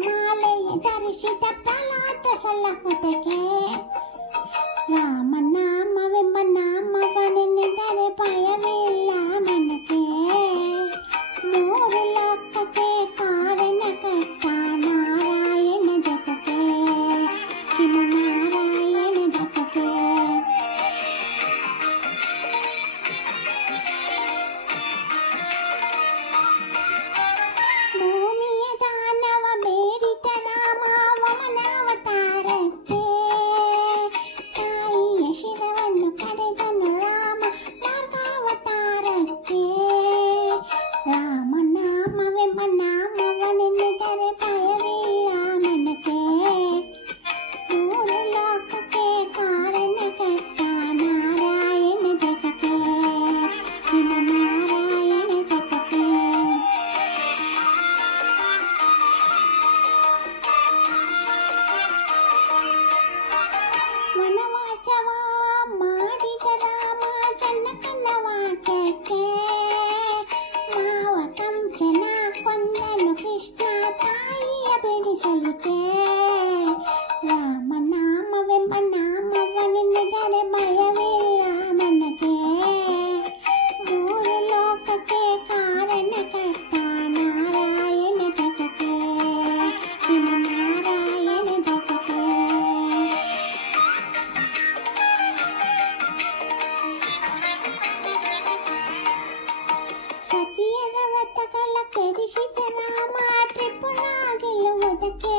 ಮಾಲೆಯ ಧರಿಸಿದ ಪ್ರಹ್ಲಾದ ಸಲ್ಲಹುದಕ್ಕೆ ರಾಮನಾಮವೆಂಬ ನಾಮವನೆನೆದರೆ ಭಯವಿಲ್ಲ ಮನಕ್ಕೆ ಮೂರು ಲೋಕಕ್ಕೆ ಕಾರಣಕರ್ತ ನಾರಾಯಣ ಜಗಕ್ಕೆ ನಾರಾಯಣ ಜಗಕ್ಕೆ ಭೂಮಿಯ ದಾನವ ಬೇಡಿದ ರಾಮ ವಮನಾವತಾರಕ್ಕೆ ತಾಯಿಯ ಶಿರವನ್ನು ಪಡೆದನು ರಾಮ ಮಾರ್ಗಾವತಾರಕ್ಕೆ ರಾಮನಾಮವೆಂಬ ನಾಮವನೆನೆದರೆ ಭಯವಿಲ್ಲ ಮನಕ್ಕೆ ಮೂರು ಲೋಕಕ್ಕೆ ಕಾರಣಕರ್ತ ನಾರಾಯಣ ಜಗಕ್ಕೆ ನಾರಾಯಣ ಜಗಕ್ಕೆ ವನವಾಸವ ಮಾಡಿದ ರಾಮ ಜನಕನ ವಾಕ್ಯಕ್ಕೆ ಮಾವ ಕಂಚನ ಕೊಂದನು ಕೃಷ್ಣ ತಾಯಿಯ ಬಿಡಿಸಲಿಕ್ಕೆ ರಾಮನಾಮವೆಂಬ ನಾಮವನೆನೆದರೆ ಭಯವಿಲ್ಲ ಮನಕ್ಕೆ ಮೂರು ಲೋಕಕ್ಕೆ ಕಾರಣಕರ್ತ ನಾರಾಯಣ ಜಗಕ್ಕೆ ನಾರಾಯಣ ಜಗಕ್ಕೆ ಸತಿಯರ ವ್ರತಗಳ ಕೆಡಿಸಿದ ರಾಮ ತ್ರಿಪುರ ಗೆಲ್ಲುವುದಕ್ಕೆ